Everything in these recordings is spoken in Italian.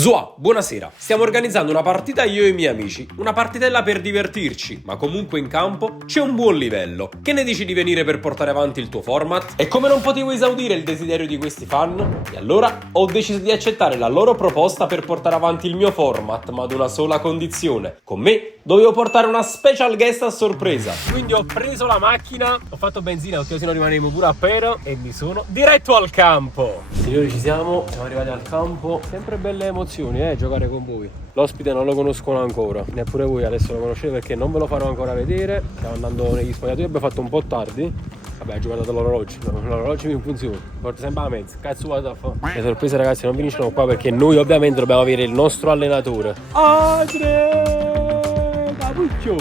Zoa, buonasera. Stiamo organizzando una partita io e i miei amici. Una partitella per divertirci, ma comunque in campo c'è un buon livello. Che ne dici di venire per portare avanti il tuo format? E come non potevo esaudire il desiderio di questi fan, e allora ho deciso di accettare la loro proposta per portare avanti il mio format, ma ad una sola condizione. Con me dovevo portare una special guest a sorpresa. Quindi ho preso la macchina, ho fatto benzina perché sennò rimanevo pure a pelo e mi sono diretto al campo. Signori, siamo arrivati al campo. Sempre belle emozioni, giocare con voi. L'ospite non lo conoscono ancora, neppure voi adesso lo conoscete perché non ve lo farò ancora vedere. Stiamo andando negli spogliatoi, abbiamo fatto un po' tardi. Vabbè, ho giocato all'orologio, l'orologio mi funziona, porta sempre a mezzo, cazzo vado a fare. Le sorprese ragazzi non finiscono qua perché noi ovviamente dobbiamo avere il nostro allenatore. Andre Capuccio!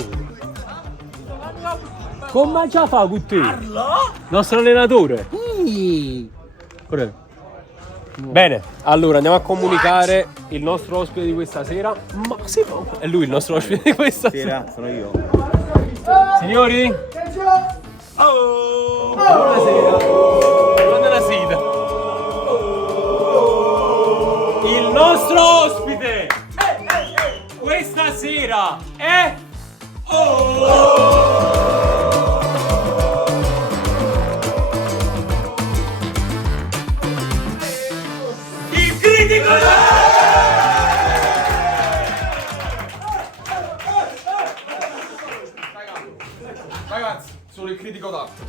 Come già fa con te? Il nostro allenatore? Bene, allora andiamo a comunicare il nostro ospite di questa sera. Massimo! È lui il nostro ospite di questa sera. Sono io. Signori? Oh! Buonasera! Buonasera! Il nostro ospite questa sera è... il critico! Ragazzi, sono il critico d'arte.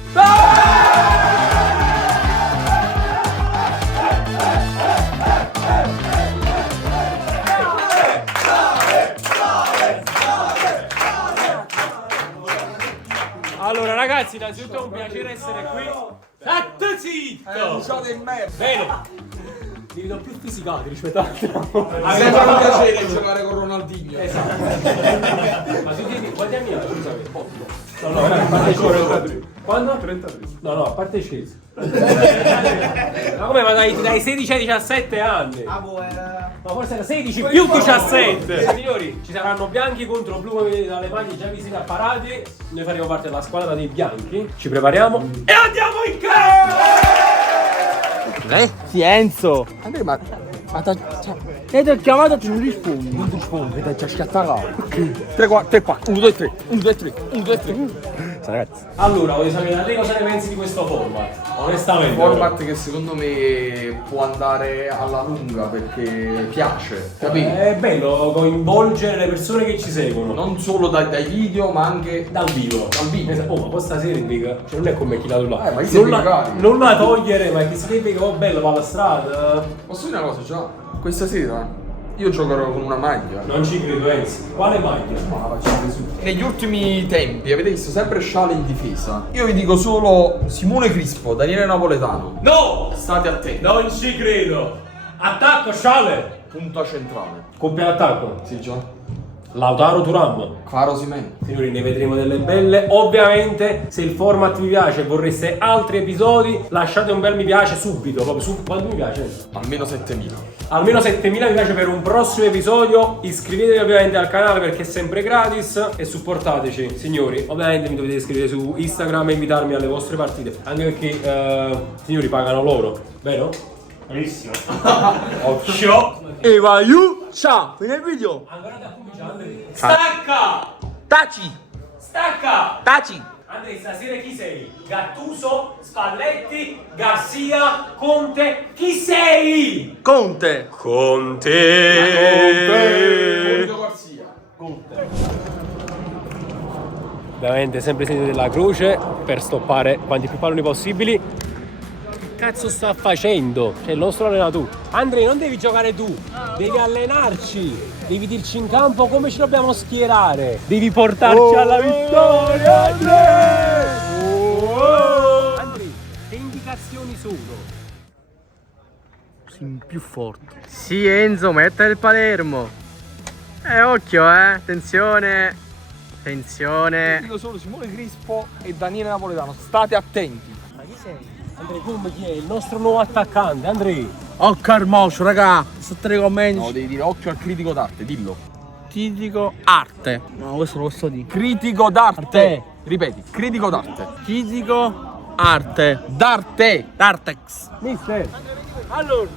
Allora ragazzi, innanzitutto è un piacere essere qui. State zitto! Usate in merda. Bene! Li vedo più fisicati rispetto all'altro. Sempre un piacere giocare con Ronaldinho. Esatto. Ma tu tieni, quanti anni hai? Scusami, 8. No, a parte 33. Quando? 33. No, a parte sceso. Ma come, ma dai 16 ai 17 anni? Ma forse era 16 più 17. Signori, ci saranno bianchi contro blu, come vedete dalle maglie già visite apparati. Noi faremo parte della squadra dei bianchi. Ci prepariamo e andiamo in campo! Enzo! Andrea, ma ti ho chiamato e tu non rispondi. Non rispondi, ti c'è scattarato. 3, 4, 1, 2, 3, 1, 2, 3, 1, 2, 3. Ragazzi. Allora, voglio sapere da te cosa ne pensi di questo format? Onestamente. Un format che secondo me può andare alla lunga perché piace, capito? È bello coinvolgere le persone che ci seguono. Non solo dai video, ma anche Dal vivo. vivo. Oh, ma poi stasera indica. Cioè non è come chi la là. Ma chi siete cari? Non la togliere, ma chi si vede che oh bello va alla strada. Posso dire una cosa già? Questa sera io giocherò con una maglia. Non ci credo, Enzo. Quale maglia? Ma la facciamo su. Negli ultimi tempi avete visto sempre Sciale in difesa. Io vi dico solo Simone Crispo, Daniele Napoletano. No! State attenti. Non ci credo! Attacco, Sciale! Punta centrale. Coppia d'attacco. Sì, già. Lautaro Thuram. Faro Simen. Signori, ne vedremo delle belle. Ovviamente, se il format vi piace e vorreste altri episodi, lasciate un bel mi piace subito. Proprio su. Quanto mi piace? Almeno 7000. Almeno 7000 mi piace per un prossimo episodio. Iscrivetevi ovviamente al canale perché è sempre gratis e supportateci, signori. Ovviamente mi dovete iscrivere su Instagram e invitarmi alle vostre partite. Anche perché, signori, pagano loro, vero? Bravissimo. Occhio! E vai you! Ciao! Fine il video! Ancora da cominciare, Andrea. Stacca! Taci! Stacca! Taci! Andrea, stasera chi sei? Gattuso, Spalletti, Garzia, Conte. Chi sei? Conte! Conte! Garzia. Ovviamente sempre segno della croce per stoppare quanti più palloni possibili. Che cazzo sta facendo? C'è il nostro allenatore. Andrea, non devi giocare tu, devi allenarci. Devi dirci in campo come ci dobbiamo schierare. Devi portarci alla vittoria, Andrea! Andrea, che indicazioni sono? Più forte. Sì, Enzo, metta il Palermo. Occhio, attenzione. Attenzione. Dico solo Simone Crispo e Daniele Napoletano. State attenti. Ma chi sei? Andrea, come chi è? Il nostro nuovo attaccante, Andrea. Occhio al mouse, raga! Sotto nei commenti. No, devi dire occhio al critico d'arte, dillo. Critico arte. No, questo lo posso dire. Critico d'arte. Arte. Ripeti, critico d'arte. Critico arte. D'arte. D'artex. Mister. Allora.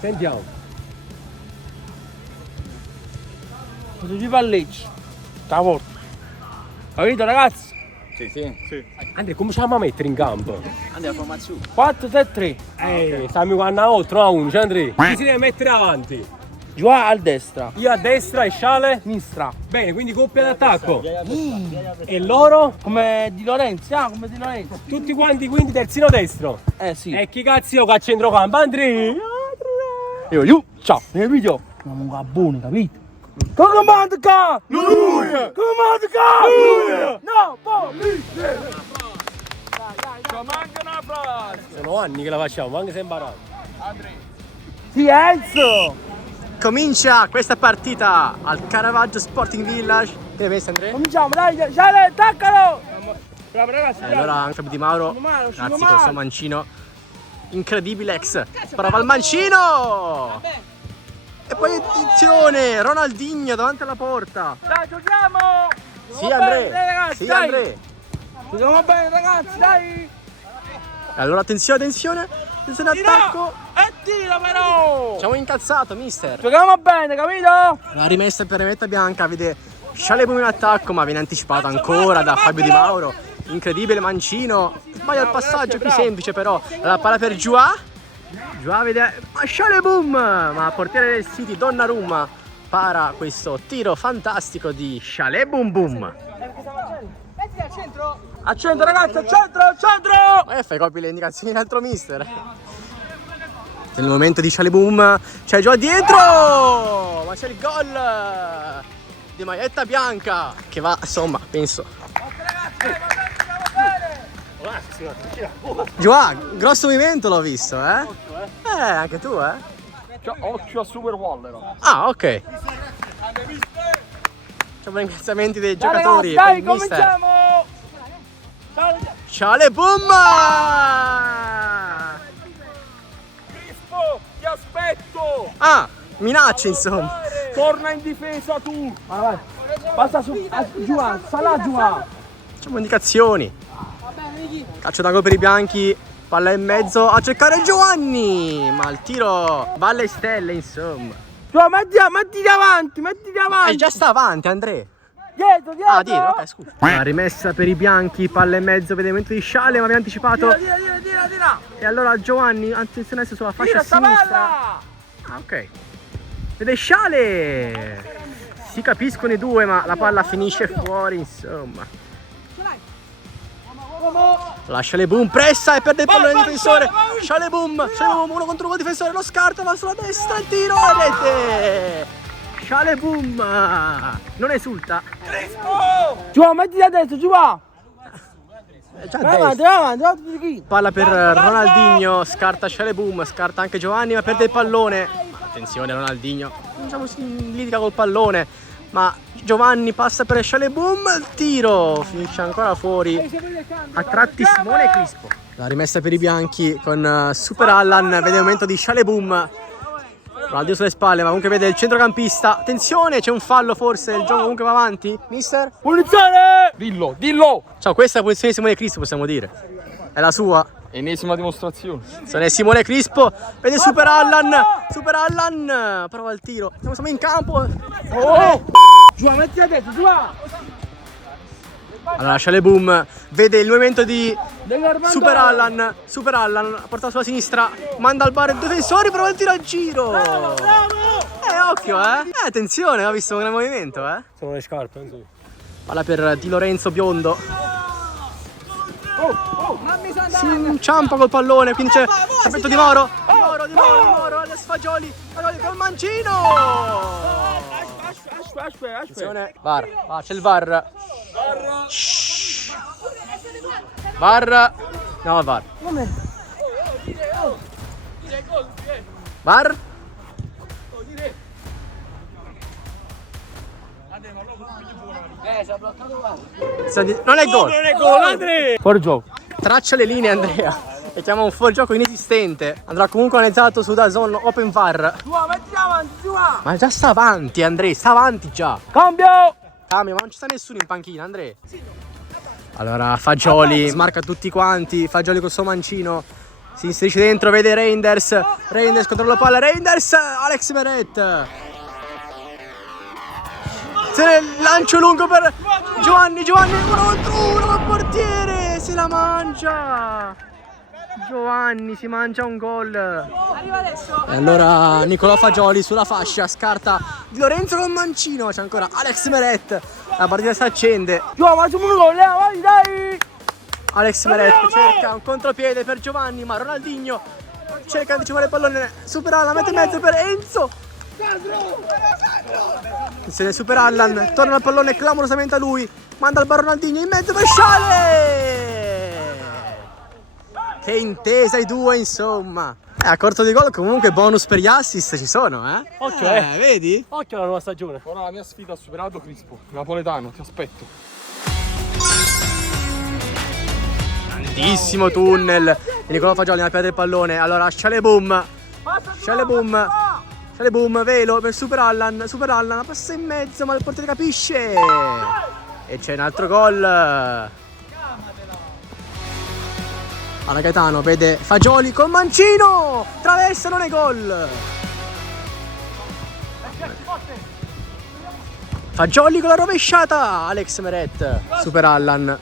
Sentiamo. Questo ci palleggi. Da porta. Capito ragazzi? Sì. Andrea, come ci andiamo a mettere in campo? Andiamo a formazione. 4-3-3. Stiamo quando a 8, a 11, Andrea. Chi si deve mettere avanti? Giova a destra. Io a destra e Sciale? Sinistra. Bene, quindi coppia d'attacco. E loro? Come Di Lorenzi, come Di Lorenzi. Tutti quanti quindi terzino destro. Sì. E chi cazzo che a centrocampo? Andrea! Io, ciao. Nel video. Siamo un gabbone, capito? Comando qua! Lui! Comando qua! Lui! No, poi! Manca una frase. Sono anni che la facciamo, anche se imparato. Silenzio! Comincia questa partita al Caravaggio Sporting Village. Che hai messo, Andrea? Cominciamo, dai, Sciale, attaccalo! Bravo ragazzi, Allora Fabio Di Mauro, Mano, grazie col suo mancino. Incredibile ex. Prova il mancino! E poi attenzione, Ronaldinho davanti alla porta. Dai, giochiamo! Sì, Andrea. Ragazzi, Sì, dai. Andrea. Giochiamo bene ragazzi, dai! E allora attenzione attacco. E tira però! Siamo incazzato, mister. Giochiamo bene, capito? La rimessa per remetta bianca, vede Scialebum in attacco, ma viene anticipato ancora da Fabio Di Mauro. Incredibile mancino. Sbaglia il passaggio qui semplice però. La palla per Giua. Giua vede Scialebum, ma portiere del City Donnarumma para questo tiro fantastico di Scialebum Boom. Al centro ragazzi, al centro! E fai copie le indicazioni dell'altro mister. Nel momento di Scialebum c'è Giua dietro, ma c'è il gol di maglietta bianca che va, insomma, penso. Giua, grosso movimento l'ho visto, eh? Anche tu, Occhio a Super Waller. Ah, ok. Facciamo ringraziamenti dei Dai, giocatori ragazzi, per dai, il mister. cominciamo! Scialebum! Crispo, ti aspetto. Ah, minacce insomma. Torna in difesa tu. Vai. Passa su, Giua, sala Giua! Facciamo indicazioni. Calcio d'angolo per i bianchi. Palla in mezzo a cercare Giovanni. Ma il tiro va alle stelle insomma. Giua, metti davanti, Già sta avanti Andrea. Dietro! Ah, dietro, ok, scusa. La rimessa per i bianchi, palla in mezzo, vedimento di Sciale, ma viene anticipato. Tira! E allora Giovanni, attenzione adesso sulla fascia Tira sta sinistra. palla! Ah, ok. Vede Sciale. Si capiscono i due, ma la palla finisce fuori, insomma. Lascia le boom, pressa e perde il pallone il difensore. Scialebum, uno contro uno difensore, lo scarta, va sulla destra, il tiro a rete. Scialebum non esulta. Giua, metti da destra, Giua! Già a Vai destra. avanti, Palla per Ronaldinho, scarta Scialebum, scarta anche Giovanni, ma perde il pallone. Attenzione Ronaldinho, diciamo si litiga col pallone, ma Giovanni passa per Scialebum, il tiro finisce ancora fuori. A tratti Simone Crispo. La rimessa per i bianchi con Super Allan, vede il momento di Scialebum. Ronaldinho sulle spalle, ma comunque vede il centrocampista. Attenzione, c'è un fallo forse, il gioco comunque va avanti. Mister? Punizione! Dillo. Ciao, questa è la posizione di Simone Crispo, possiamo dire. È la sua. Ennesima dimostrazione. Sono Simone Crispo, vede Super Allan, prova il tiro. Siamo in campo. Giua, metti da destra, Giua! Allora Scialebum vede il movimento di Super Allan, ha portato sulla sinistra, manda al bar il difensore, prova il tiro al giro. Occhio, attenzione, ho visto un gran movimento, Sono le scarpe, non so. Palla per Di Lorenzo Biondo. Si inciampa col pallone, quindi c'è Fabio Di Mauro. Di Mauro, alle Fagioli col mancino. Attenzione, VAR, c'è il VAR. Shhh. VAR. No, VAR. VAR. Non è gol. Fuori gioco. Traccia le linee Andrea e chiama un fuorigioco inesistente. Andrà comunque analizzato su DAZN Open VAR. Giua, metti davanti, Giua! Ma già sta avanti Andrea, sta avanti già. Cambio! Cambio, ma non ci sta nessuno in panchina Andrea. Allora Fagioli smarca tutti quanti, Fagioli col suo mancino. Si inserisce dentro, vede Reinders controlla la palla, Reinders, Alex Meret. Se ne lancio lungo per Giovanni, 1 contro 1 al portiere, se la mangia. Giovanni si mangia un gol. Arriva adesso. E allora Nicolò Fagioli sulla fascia, scarta Di Lorenzo con mancino, c'è ancora Alex Meret. La partita si accende. facciamo un gol, vai, dai! Alex Meret cerca un contropiede per Giovanni, ma Ronaldinho cerca di anticipare il pallone, supera la mette in mezzo per Enzo. Se ne supera Allan, torna il pallone clamorosamente a lui, manda il Ronaldinho in mezzo per Sciale. Che intesa i due, insomma. A corto di gol comunque bonus per gli assist ci sono, eh? Occhio, vedi? Occhio alla nuova stagione. Ora la mia sfida ha superato Crispo. Napoletano, ti aspetto. Grandissimo tunnel. Nicolò Fagioli a perdere il pallone. Allora Sciale Boom, velo per Super Allan, la passa in mezzo ma il portiere capisce. E c'è un altro gol. Allora Gaetano vede Fagioli con mancino, traversa, non è gol. Fagioli con la rovesciata, Alex Meret. Super Allan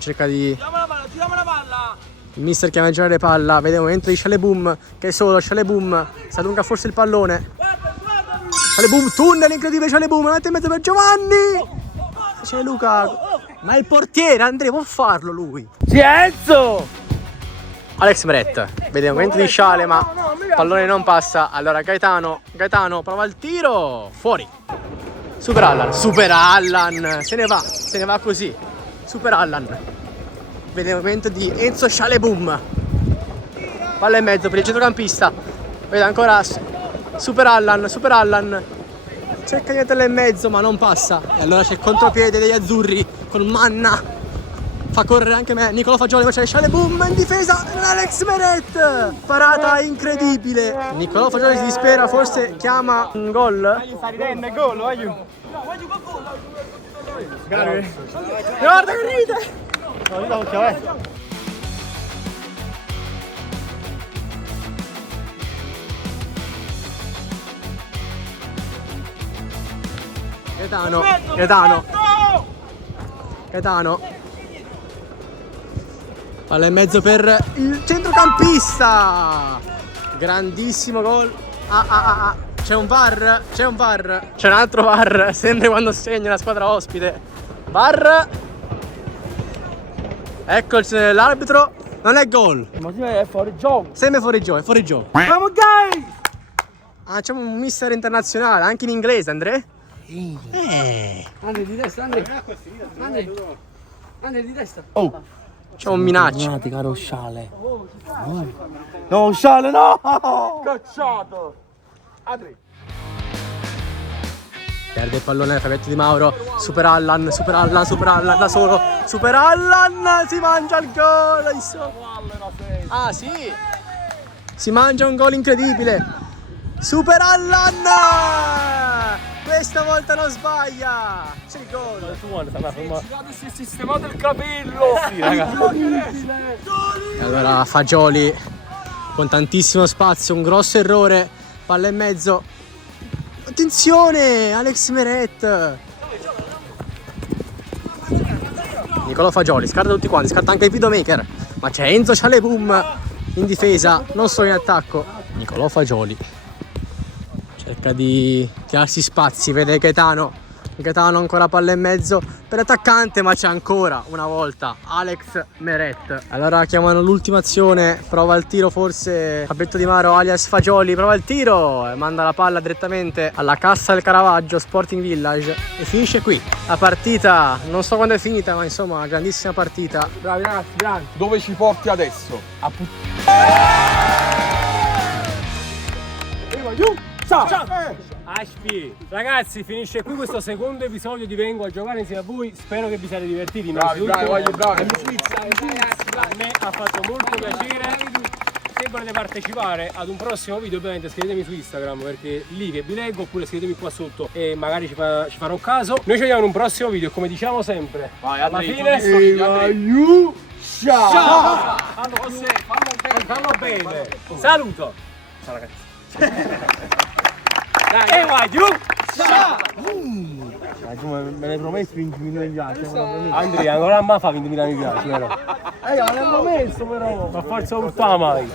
cerca di... Tiriamo la palla! Il mister chiama a girare palla, vede il momento di Sciale Boom, che è solo Sciale Boom, si allunga forse il pallone. Sciale Boom, tunnel incredibile, Sciale Boom, mette in mezzo per Giovanni. C'è Luca, ma il portiere, Andrea, può farlo lui. Enzo! Alex Meret, vede il momento di Sciale, ma il pallone non passa. Allora Gaetano prova il tiro, fuori. Super Allan, se ne va così. Super Allan, vede il momento di Enzo Sciale Boom, palla in mezzo per il centrocampista, vede ancora Super Allan, cerca di metterla in mezzo ma non passa. E allora c'è il contropiede degli azzurri con Manna. Fa correre anche me, Nicolò Fagioli, poi c'è Sciale Boom in difesa, Alex Meret, parata incredibile. Nicolò Fagioli si dispera, forse chiama un gol. Sta ridendo, è gol, voglio. Guarda che ride. Gaetano. Palla in mezzo per il centrocampista. Grandissimo gol. C'è un VAR. C'è un altro VAR, sempre quando segna la squadra ospite. VAR. Ecco l'arbitro. Non è gol. Ma è fuori gioco. Sembra fuori gioco. Vamos guys! C'è un mister internazionale, anche in inglese, Andrea. Andre di destra, Andre di destra. Oh, c'è un minaccio. Guardate, caro Sciale. No, Sciale, no! Cacciato! Andre. Perde il pallone Fabetto Di Mauro. Super Allan da solo. Super Allan si mangia il gol. Ah sì, si mangia un gol incredibile. Super Allan, questa volta non sbaglia. C'è il gol. Si è sistemato il capello. Sì, ragazzi. E allora Fagioli con tantissimo spazio, un grosso errore, palla in mezzo. Attenzione, Alex Meret. Nicolò Fagioli scarta tutti quanti, scarta anche il videomaker, ma c'è Enzo Sciale Boom in difesa, non solo in attacco. Nicolò Fagioli cerca di tirarsi spazi, vede Gaetano ancora palla in mezzo per l'attaccante, ma c'è ancora una volta Alex Meret. Allora chiamano l'ultima azione, prova il tiro forse Fabetto Di Mauro alias Fagioli, prova il tiro e manda la palla direttamente alla cassa del Caravaggio Sporting Village e finisce qui la partita. Non so quando è finita, ma insomma una grandissima partita. Bravi ragazzi, bravi. Dove ci porti adesso? Ciao! Ragazzi, finisce qui questo secondo episodio di Vengo a giocare insieme a voi. Spero che vi siate divertiti. Bravi, bravi. A me ha fatto molto piacere. Se volete partecipare ad un prossimo video, ovviamente scrivetemi su Instagram, perché lì che vi leggo, oppure scrivetemi qua sotto e magari ci farò caso. Noi ci vediamo in un prossimo video, come diciamo sempre. Vai, alla Andrei, fine ciao! Fallo bene. Saluto. Ciao ragazzi. Dai, vai, giù! Me l'hai promesso 20.000 mi piace. Andrea, ancora a me fa 20.000 mi piace, vero? Me l'hai promesso però. Ma forza urta mai.